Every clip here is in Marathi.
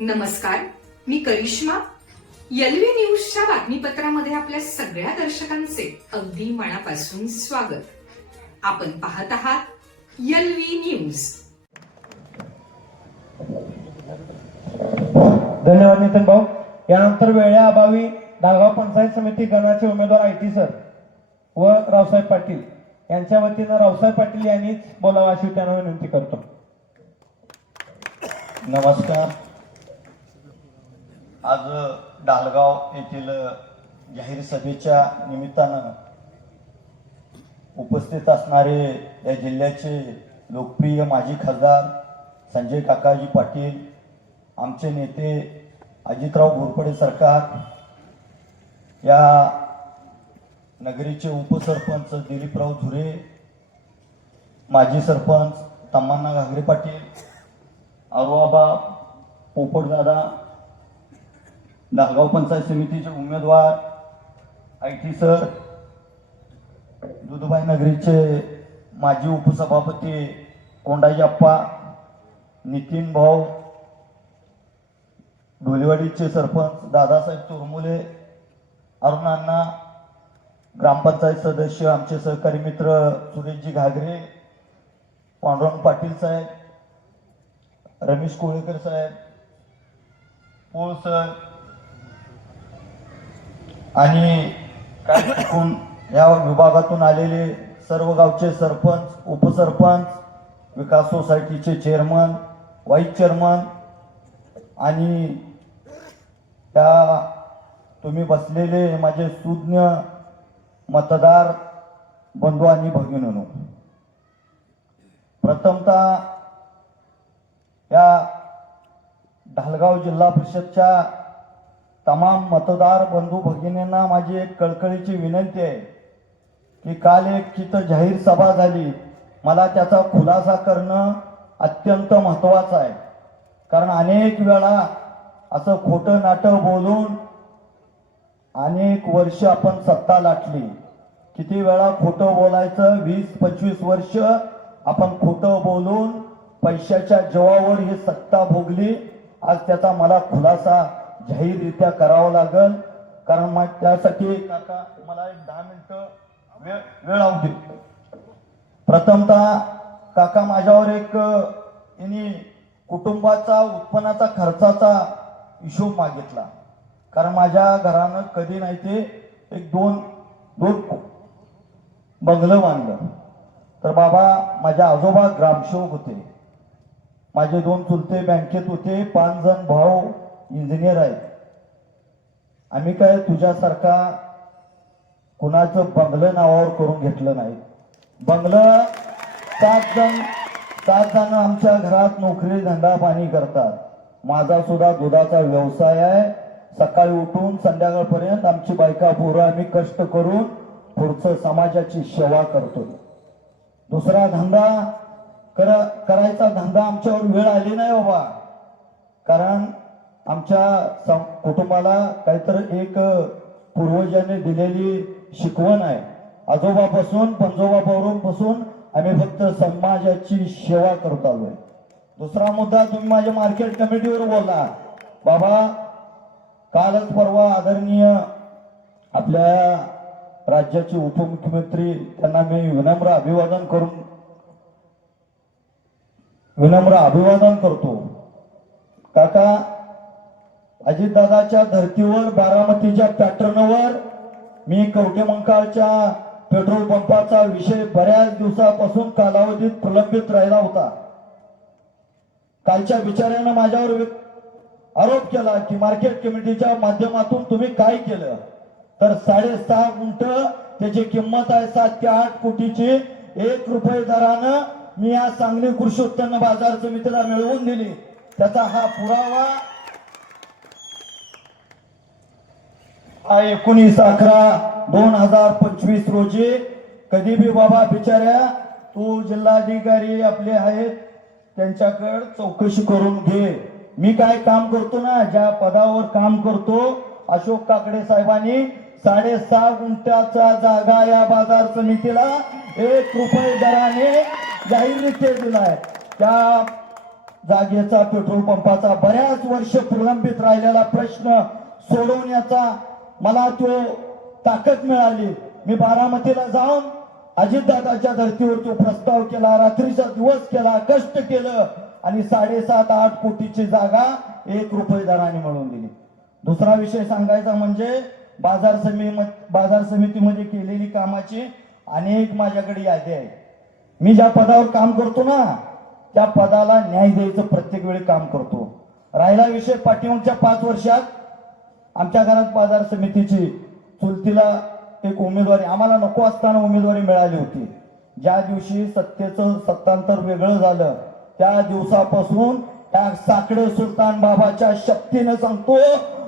नमस्कार, मी करिश्मा. एलव्ही न्यूजच्या बातमीपत्रामध्ये आपल्या सगळ्या दर्शकांचे अगदी मनापासून स्वागत. आपण पाहत आहात एलव्ही न्यूज. धन्यवाद नितीन भाऊ. यानंतर वेळेअभावी नागाव पंचायत समिती गणाचे उमेदवार आयटी सर व रावसाहेब पाटील यांच्या वतीनं रावसाहेब पाटील यांनीच बोलावं अशी त्यांना विनंती करतो. नमस्कार. आज डालगाव येथील जाहीर सभेच्या निमित्तानं उपस्थित असणारे या जिल्ह्याचे लोकप्रिय माजी खासदार संजय काकाजी पाटील, आमचे नेते अजितराव घोरपडे सरकार, या नगरीचे उपसरपंच दिलीपराव झुरे, माजी सरपंच तम्माना घागरे पाटील, अरुआबा पोपटदादा, नागाव पंचायत समितीचे उमेदवार आयटी सर, दुधबाई नगरीचे माजी उपसभापती कोंडाजी अप्पा, नितीन भाऊ, ढोलेवाडीचे सरपंच दादासाहेब चोरमुले, अरुण अण्णा, ग्रामपंचायत सदस्य आमचे सहकारी मित्र सुरेशजी घागरे, पांडुरंग पाटील साहेब, रमेश कोळेकर साहेब, पोळ सर आणि काय चुकून या विभागातून आलेले सर्व गावचे सरपंच, उपसरपंच, विकास सोसायटीचे चेअरमन, व्हाईस चेअरमन आणि त्या तुम्ही बसलेले माझे सुज्ञ मतदार बंधू आणि भगिनींनो, प्रथमतः या ढालगाव जिल्हा परिषदच्या तमाम मतदार बंधू भगिनींना माझी एक कळकळीची विनंती आहे की काल एक तिथं जाहीर सभा झाली, मला त्याचा खुलासा करणं अत्यंत महत्त्वाचं आहे. कारण अनेक वेळा असं खोटं नाटं बोलून अनेक वर्ष आपण सत्ता लाटली. किती वेळा खोटं बोलायचं, 20-25 वर्ष आपण खोटं बोलून पैशाच्या जीवावर ही सत्ता भोगली. आज त्याचा मला खुलासा जाहीररित्या करावा लागेल. कारण मग त्यासाठी काका मला एक 10 मिनिटं वेळ लावू दे. प्रथमतः काका माझ्यावर एक यांनी कुटुंबाचा उत्पन्नाचा खर्चाचा हिशोब मागितला. कारण माझ्या घरानं कधी नाही ते एक दोन बंगलं बांधलं. तर बाबा माझ्या आजोबा ग्रामसेवक होते, माझे 2 चुलते बँकेत होते, 5 जण भाऊ इंजिनियर आहेत. आम्ही काय तुझ्यासारखा कुणाचं बंगलं नावावर करून घेतलं नाही. बंगलं 7 जण आमच्या घरात नोकरी धंदा पाणी करतात. माझा सुद्धा दुधाचा व्यवसाय आहे. सकाळी उठून संध्याकाळपर्यंत आमची बायका पोरं आम्ही कष्ट करून पुढचं समाजाची सेवा करतो. दुसरा धंदा करायचा धंदा आमच्यावर वेळ आली नाही बाबा. कारण आमच्या कुटुंबाला काहीतरी एक पूर्वजांनी दिलेली शिकवण आहे. आजोबापासून पंजोबापासून आम्ही फक्त समाजाची सेवा करत आलोय. दुसरा मुद्दा, तुम्ही माझ्या मार्केट कमिटीवर बोलला बाबा. कालच परवा आदरणीय आपल्या राज्याचे उपमुख्यमंत्री, त्यांना मी विनम्र अभिवादन करतो. काका, अजितदादाच्या धर्तीवर बारामतीच्या पॅटर्नवर मी कवठेमंकाळच्या पेट्रोल पंपाचा विषय बऱ्याच दिवसापासून कालावधीत प्रलंबित राहिला होता. कालच्या विचारानं माझ्यावर आरोप केला की मार्केट कमिटीच्या माध्यमातून तुम्ही काय केलं. तर 6.5 गुंठ त्याची किंमत आहे 7 ते 8 कोटीची. 1 रुपये दरानं मी या सांगली कृषी उत्पन्न बाजार समितीला मिळवून दिली. त्याचा हा पुरावा 19/11/2025 रोजी. कधी बी बाबा बिचाऱ्या तू जिल्हाधिकारी आपले आहेत त्यांच्याकडे चौकशी करून घे. मी काय काम करतो ना, ज्या पदावर काम करतो, अशोक काकडे साहेबांनी 6.5 गुंठ्याचा जागा या बाजार समितीला 1 रुपये दराने जाहीररित्या दिलाय. त्या जागेचा, पेट्रोल पंपाचा बऱ्याच वर्ष प्रलंबित राहिलेला प्रश्न सोडवण्याचा मला तो ताकद मिळाली. मी बारामतीला जाऊन अजितदादाच्या धर्तीवर तो प्रस्ताव केला, रात्रीचा दिवस केला, कष्ट केलं आणि 7.5-8 कोटीची जागा 1 रुपये दराने मिळवून दिली. दुसरा विषय सांगायचा म्हणजे बाजार समितीमध्ये केलेली कामाची अनेक माझ्याकडे यादी आहे. मी ज्या पदावर काम करतो ना त्या पदाला न्याय द्यायचं प्रत्येक वेळी काम करतो. राहिला विषय पाठीमागच्या 5 वर्षात आमच्या घरात बाजार समितीची चुलतीला एक उमेदवारी आम्हाला नको असताना उमेदवारी मिळाली होती. ज्या दिवशी सत्तेचं सत्तांतर वेगळं झालं त्या दिवसापासून त्या साकडे सुलतान बाबाच्या शक्तीनं सांगतो,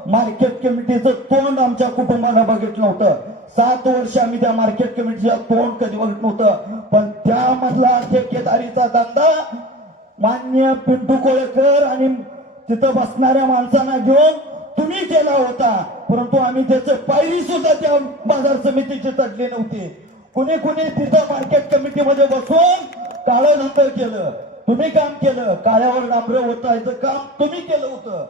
मार्केट कमिटीचं तोंड आमच्या कुटुंबानं बघितलं नव्हतं. 7 वर्ष आम्ही त्या मार्केट कमिटीचं तोंड कधी बघितलं नव्हतं. पण त्यामधला ठेकेदारीचा धंदा मान्य पिंटू कोळेकर आणि तिथं बसणाऱ्या माणसांना घेऊन तुम्ही केला होता, परंतु आम्ही त्याचं पायरी सुद्धा त्या बाजार समितीची चढली नव्हती. कुणी तिथं मार्केट कमिटीमध्ये बसून काळं धंदा केलं, तुम्ही काम केलं. काळ्यावर डांबरं ओतायचं काम तुम्ही केलं होतं.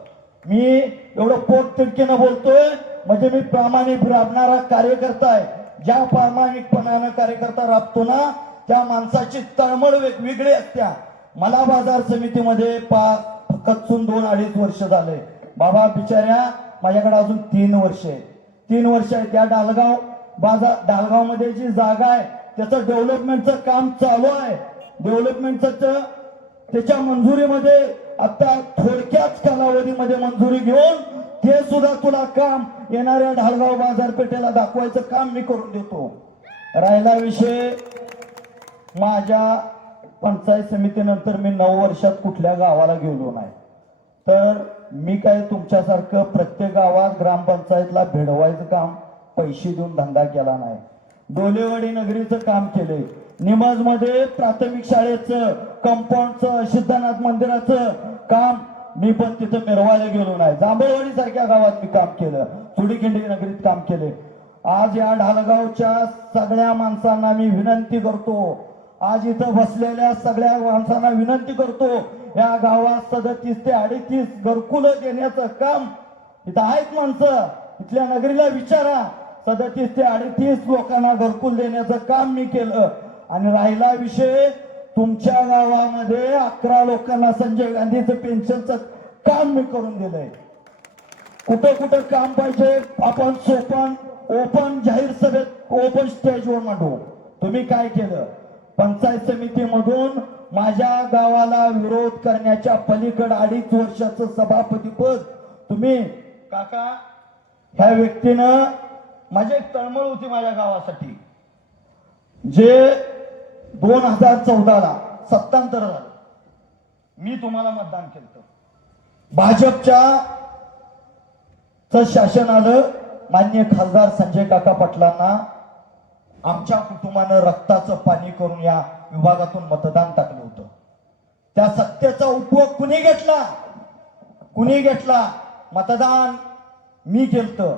मी एवढं पोट तिडकीनं बोलतोय म्हणजे मी प्रामाणिक राबणारा कार्यकर्ता आहे. ज्या प्रामाणिकपणानं कार्यकर्ता राबतो ना त्या माणसाची तळमळ वेगवेगळी असत्या. मला बाजार समितीमध्ये कच्चून 2-2.5 वर्ष झाले. बाबा बिचाऱ्या माझ्याकडे अजून 3 वर्ष आहे. 3 वर्ष आहे. त्या डालगाव मध्ये जी जागा आहे त्याचं डेव्हलपमेंटचं काम चालू आहे. डेव्हलपमेंटचं त्याच्या मंजुरीमध्ये आता थोडक्याच कालावधीमध्ये मंजुरी घेऊन ते सुद्धा तुला काम येणाऱ्या ढालगाव बाजारपेठेला दाखवायचं काम मी करून देतो. राहिला विषय माझ्या पंचायत समितीनंतर मी 9 वर्षात कुठल्या गावाला गेलो नाही. तर मी काय तुमच्यासारखं प्रत्येक गावात ग्रामपंचायतला भेडवायचं काम पैसे देऊन धंदा केला नाही. डोलेवाडी नगरीचं काम केले. निमजमध्ये प्राथमिक शाळेचं कंपाऊंडचं सिद्धनाथ मंदिराचं काम मी पण तिथं मिरवायला गेलो नाही. जांभळवाडी सारख्या गावात मी काम केलं. चुडीखिंडी नगरीत काम केले. आज या ढालगावच्या सगळ्या माणसांना मी विनंती करतो, आज इथं बसलेल्या सगळ्या माणसांना विनंती करतो, या गावात 37 ते 38 घरकुलं देण्याचं काम इथं आहेत माणसं. इथल्या नगरीला विचारा, 37 ते 38 लोकांना घरकुल देण्याचं काम मी केलं. आणि राहिला विषय तुमच्या गावामध्ये 11 लोकांना संजय गांधीचं पेन्शनचं काम मी करून दिलंय. कुठं काम पाहिजे आपण ओपन जाहीर सभेत ओपन स्टेजवर मांडू. तुम्ही काय केलं? पंचायत समितीमधून माझ्या गावाला विरोध करण्याच्या पलीकडे 2.5 वर्षाचं सभापतीपद तुम्ही काका ह्या व्यक्तीनं माझी एक तळमळ होती माझ्या गावासाठी. जे 2014ला सत्तांतर झालं, मी तुम्हाला मतदान केलं. भाजपच्या शासन आलं. माननीय खासदार संजय काका पाटलांना आमच्या कुटुंबानं रक्ताचं पाणी करून या विभागातून मतदान टाकलं होतं. त्या सत्तेचा उपयोग कुणी घेतला? मतदान मी केलं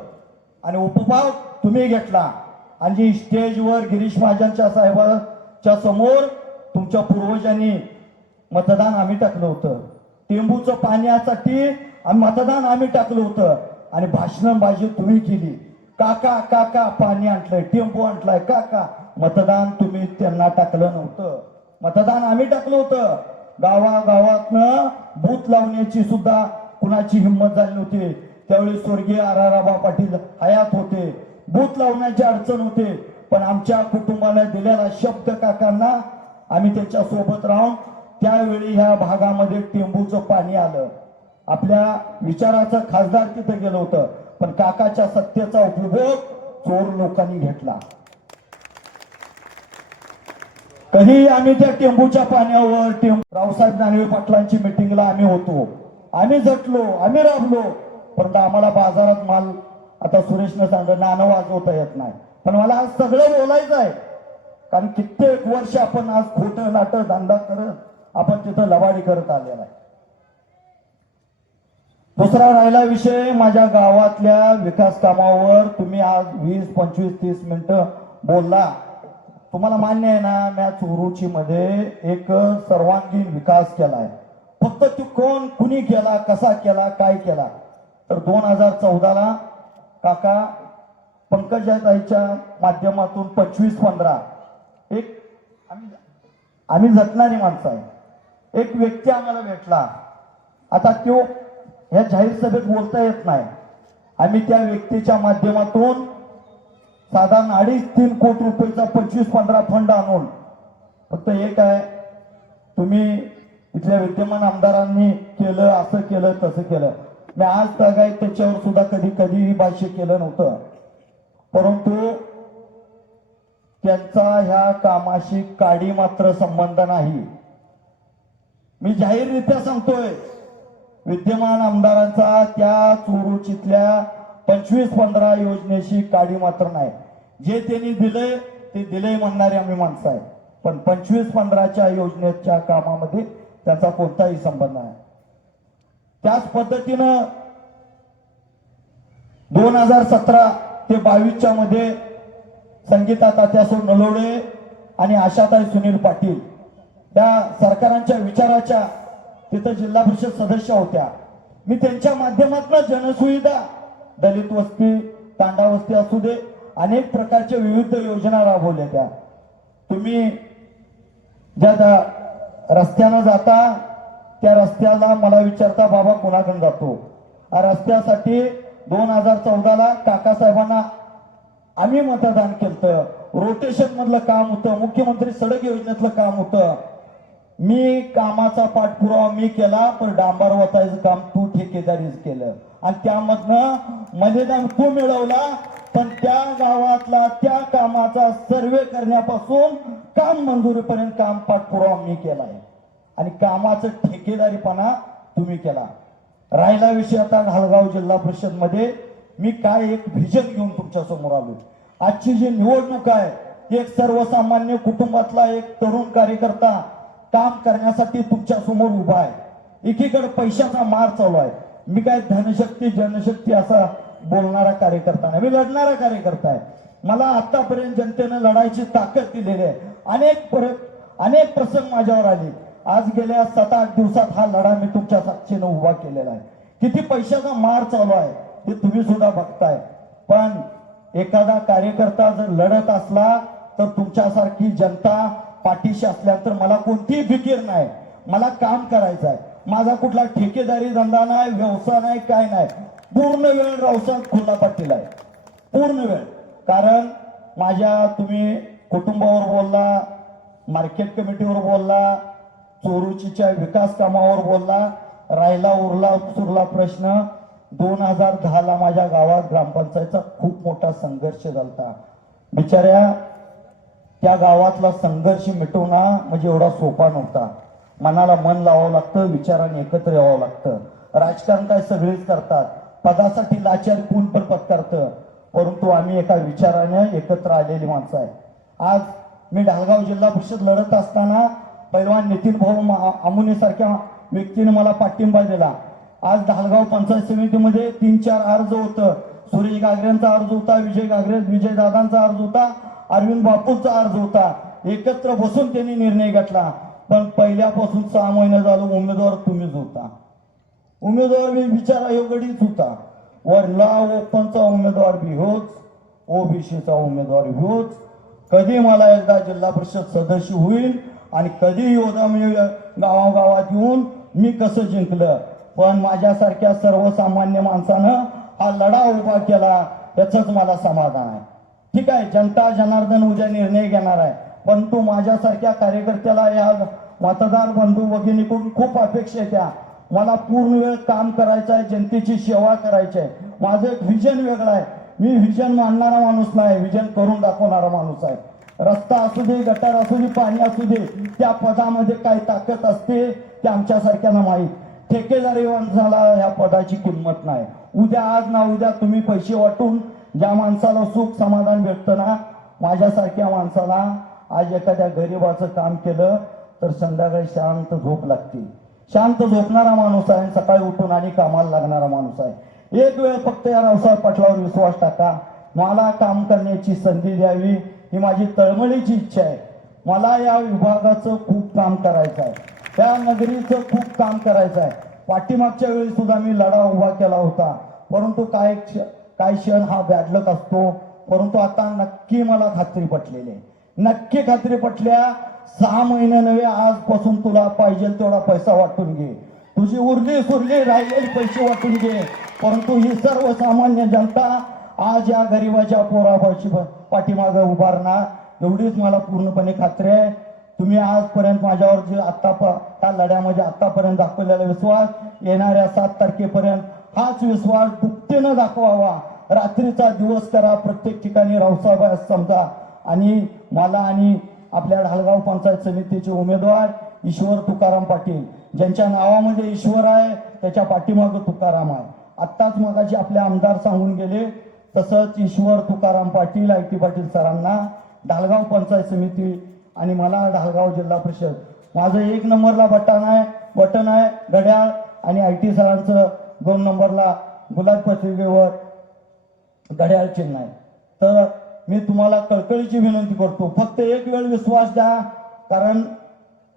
आणि उपभोग तुम्ही घेतला. आणि स्टेजवर गिरीश महाजनच्या साहेबांच्या समोर तुमच्या पूर्वजांनी मतदान आम्ही टाकलं होतं. टेंबूचं पाण्यासाठी मतदान आम्ही टाकलं होतं आणि भाषणबाजी तुम्ही केली. काका पाणी आणलंय, टेम्पो आणलाय, काका. मतदान तुम्ही त्यांना टाकलं नव्हतं, मतदान आम्ही टाकलं होतं. गावागावातनं बूथ लावण्याची सुद्धा कुणाची हिंमत झाली नव्हती. त्यावेळी स्वर्गीय आराराबा पाटील हयात होते. बूथ लावण्याची अडचण होते, पण आमच्या कुटुंबाला दिलेला शब्द काकांना आम्ही त्याच्या सोबत राहून त्यावेळी ह्या भागामध्ये टेंबूचं पाणी आलं. आपल्या विचाराचं खासदार तिथे गेलं होतं, पण काकाच्या सत्तेचा उपभोग चोर लोकांनी घेतला. कधी आम्ही त्या टेंबूच्या पाण्यावर रावसाहेब दानवे पाटलांची मिटिंगला आम्ही होतो, आम्ही झटलो, आम्ही राबलो, पण आम्हाला बाजारात माल आता सुरेशने सांगितलं नाणं वाजवता येत नाही. पण मला आज सगळं बोलायचं आहे, कारण कित्येक वर्ष आपण आज खोटं नाटं धंदा करत आपण तिथं लवाडी करत आलेला आहे. दुसरा राहिला विषय माझ्या गावातल्या विकास कामावर तुम्ही आज 20, 25, 30 मिनिटं बोलला. तुम्हाला मान्य आहे ना, मॅच उरुची मध्ये एक सर्वांगीण विकास केलाय. फक्त फक्त तो कोण कुणी केला, कसा केला, काय केला, तर 2014ला काका पंकजाताईच्या माध्यमातून 25-15 एक आम्ही झटणारी माणसं आहे, एक व्यक्ती आम्हाला भेटला. आता तो ह्या जाहीर सभेत बोलता येत नाही. आम्ही त्या व्यक्तीच्या माध्यमातून साधारण 2.5-3 कोटी रुपयाचा 25-15 फंड आणून, फक्त एक आहे, तुम्ही इथल्या विद्यमान आमदारांनी केलं, असं केलं, तसं केलं. मी आज काय त्याच्यावर सुद्धा कधीही भाष्य केलं नव्हतं, परंतु त्यांचा ह्या कामाशी काडी मात्र संबंध नाही. मी जाहीररित्या सांगतोय, विद्यमान आमदारांचा त्या चोरुचीतल्या 25-15 योजनेशी काडी मात्र नाही. जे त्यांनी दिलंय ते दिलंय म्हणणारे आम्ही माणसं आहे, पण 25-15च्या योजनेच्या कामामध्ये त्याचा कोणताही संबंध नाही. त्याच पद्धतीनं 2017 ते 22च्या मध्ये संगीता तात्यासो नलोडे आणि आशाताई सुनील पाटील त्या सरकारांच्या विचाराच्या तिथं जिल्हा परिषद सदस्य होत्या. मी त्यांच्या माध्यमातून जनसुविधा, दलित वस्ती, तांडा वस्ती असू दे, अनेक प्रकारच्या विविध योजना राबवल्या. त्या तुम्ही ज्या रस्त्यानं जाता त्या रस्त्याला मला विचारता, बाबा कोणाकडे जातो? या रस्त्यासाठी 2014ला काकासाहेबांना आम्ही मतदान केलं. रोटेशन मधलं काम होतं, मुख्यमंत्री सडक योजनेतलं काम होतं. मी कामाचा पाठपुरावा मी केला, पण डांबर वतायचं काम तू ठेकेदारीच केलं आणि त्यामधनं मध्यदान तू मिळवला. पण त्या गावातला त्या कामाचा सर्वे करण्यापासून काम मंजुरीपर्यंत काम पाठपुरावा मी केलाय आणि कामाचं ठेकेदारीपणा तुम्ही केला. राहिला विषय आता ढालगाव जिल्हा परिषद मध्ये मी काय एक व्हिजन घेऊन तुमच्या समोर आलो. आजची जी निवडणूक आहे एक सर्वसामान्य कुटुंबातला एक तरुण कार्यकर्ता काम करण्यासाठी तुमच्या समोर उभा आहे. एकीकडे पैशाचा मार चालू आहे. मी काय धनशक्ती जनशक्ती असा बोलणारा कार्यकर्ता नाही, मी लढणारा कार्यकर्ता आहे. मला आतापर्यंत जनतेनं लढायची ताकद दिलेली आहे. अनेक प्रसंग माझ्यावर आले. आज गेल्या 7-8 दिवसात हा लढा मी तुमच्या साक्षीनं उभा केलेला आहे. किती पैशाचा मार चालू आहे हे तुम्ही सुद्धा बघताय. पण एखादा कार्यकर्ता जर लढत असला तर तुमच्यासारखी जनता पाठीशी असल्यानंतर मला कोणतीही फिकीर नाही. मला काम करायचं आहे. माझा कुठला ठेकेदारी धंदा नाही, व्यवसाय नाही, काय नाही. पूर्ण वेळ रावसाहेब खुल्ला पाटील आहे, पूर्ण वेळ. कारण माझ्या तुम्ही कुटुंबावर बोलला, मार्केट कमिटीवर बोलला, चोरुचीच्या विकास कामावर बोलला. राहिला उरला सुरला प्रश्न 2010ला माझ्या गावात ग्रामपंचायतचा खूप मोठा संघर्ष झाला. बिचाऱ्या त्या गावातला संघर्ष मिटवणं म्हणजे एवढा सोपा नव्हता. मनाला मन लावावं लागतं, विचाराने एकत्र यावं लागतं. राजकारण काय सगळेच करतात, पदासाठी लाचार कोण पण पत्करतं, परंतु आम्ही एका विचाराने एकत्र आलेली माणसं आहे. आज मी ढालगाव जिल्हा परिषद लढत असताना पैलवान नितीन भाऊ अमुने सारख्या व्यक्तीने मला पाठिंबा दिला. आज ढालगाव पंचायत समितीमध्ये 3-4 अर्ज होतं. सुरेश गागरेंचा अर्ज होता, विजय दादांचा अर्ज होता, अरविंद बापूंचा अर्ज होता. एकत्र बसून त्यांनी निर्णय घेतला. पण पहिल्यापासून 6 महिने झालं उमेदवार तुम्हीच होता. उमेदवार मी विचारा योगडीच होता. वरला ओपनचा उमेदवार बी होच, ओबीसीचा उमेदवार बी होच. कधी मला एकदा जिल्हा परिषद सदस्य होईल आणि कधी योद्धा मी गावागावात येऊन मी कसं जिंकलं. पण माझ्यासारख्या सर्वसामान्य माणसानं हा लढा उभा केला याचंच मला समाधान आहे. ठीक आहे, जनता जनार्दन उद्या निर्णय घेणार आहे, परंतु माझ्यासारख्या कार्यकर्त्याला या मतदार बंधू भगिनीकडून खूप अपेक्षा आहे. त्या मला पूर्ण वेळ काम करायचं आहे, जनतेची सेवा करायची आहे. माझं एक व्हिजन वेगळं आहे. मी व्हिजन मांडणारा माणूस नाही, व्हिजन करून दाखवणारा माणूस आहे. रस्ता असू दे, गटार असू दे, पाणी असू दे, त्या पदामध्ये काय ताकद असते ते आमच्यासारख्यांना माहीत. ठेकेदारी माणसाला ह्या पदाची किंमत नाही. उद्या आज ना उद्या तुम्ही पैसे वाटून ज्या माणसाला सुख समाधान भेटतं ना, माझ्यासारख्या माणसाला आज एखाद्या गरीबाचं काम केलं तर संध्याकाळी शांत झोप लागते. शांत झोपणारा माणूस आहे, सकाळी उठून आणि कामाला लागणारा माणूस आहे. एक वेळ फक्त या रावसाहेब पाटलावर विश्वास टाका. मला काम करण्याची संधी द्यावी ही माझी तळमळीची इच्छा आहे. मला या विभागाचं खूप काम करायचं आहे. त्या नगरीचं खूप काम करायचं आहे. पाठीमागच्या वेळी सुद्धा मी लढा उभा केला होता, परंतु काय क्षण हा बॅडलक असतो. परंतु आता नक्की मला खात्री पटलेली आहे, नक्की खात्री पटल्या. 6 महिने नव्हे, आजपासून तुला पाहिजे तेवढा पैसा वाटून घे, तुझी उरली सुरली राहिलेली पैसे वाटून घे. परंतु ही सर्वसामान्य जनता आज या गरिबाच्या पोराबाची पाठीमागे उभारणार, एवढीच मला पूर्णपणे खात्री आहे. तुम्ही आजपर्यंत माझ्यावर जे त्या लढ्यामध्ये आतापर्यंत दाखवलेला विश्वास, येणाऱ्या 7 तारखेपर्यंत हाच विश्वास दुपटीनं दाखवावा. रात्रीचा दिवस करा, प्रत्येक ठिकाणी रावसाहेब समजा. आणि मला आणि आपल्या ढालगाव पंचायत समितीचे उमेदवार ईश्वर तुकाराम पाटील, ज्यांच्या नावामध्ये ईश्वर आहे त्याच्या पाठीमागे तुकाराम आहे. आत्ताच मगाशी आपले आमदार सांगून गेले, तसंच ईश्वर तुकाराम पाटील, IT पाटील सरांना ढालगाव पंचायत समिती आणि मला ढालगाव जिल्हा परिषद, माझं 1 नंबरला बटन आहे घड्याळ, आणि IT सरांचं 2 नंबरला गुलाब पत्रिकेवर घड्याळ चिन्ह आहे. तर मी तुम्हाला कळकळीची विनंती करतो, फक्त एक वेळ विश्वास द्या. कारण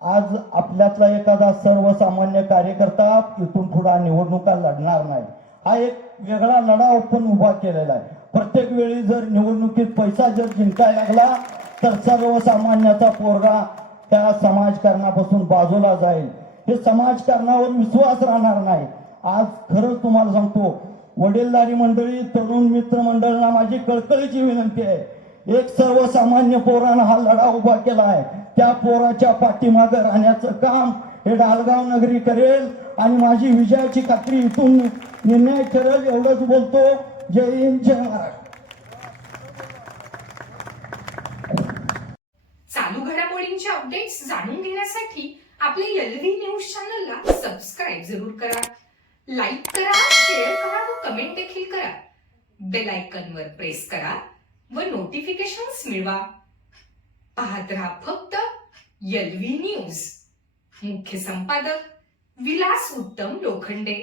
आज आपल्यातला एखादा सर्वसामान्य कार्यकर्ता इथून पुढे निवडणुका लढणार नाही. हा एक वेगळा लढा आपण उभा केलेला आहे. प्रत्येक वेळी जर निवडणुकीत पैसा जर जिंकायला लागला तर सर्वसामान्याचा पोरगा त्या समाजकारणापासून बाजूला जाईल. हे समाजकारणावर विश्वास राहणार नाही. आज खरंच तुम्हाला सांगतो, वडीलधारी मंडळी, तरुण मित्र मंडळींना माझी कळकळीची विनंती आहे, एक सर्वसामान्य पोरानं हा लढा उभा केला आहे, त्या पोराच्या पाठीमागे राहण्याचं काम हे ढालगाव नगरी करेल. आणि माझी विजयाची खात्री इथून निर्णय ठरेल, एवढंच बोलतो. जय हिंद, जय महाराष्ट्र. चालू घडामोडींचे अपडेट्स जाणून घेण्यासाठी आपल्या LV न्यूज चॅनलला सबस्क्राईब जरूर करा, लाईक करा, शेअर करा व कमेंट देखील करा. बेल आयकॉनवर प्रेस करा व नोटिफिकेशन्स मिळवा. पाहत रहा फक्त LV न्यूज. मुख्य संपादक विलास उत्तम लोखंडे.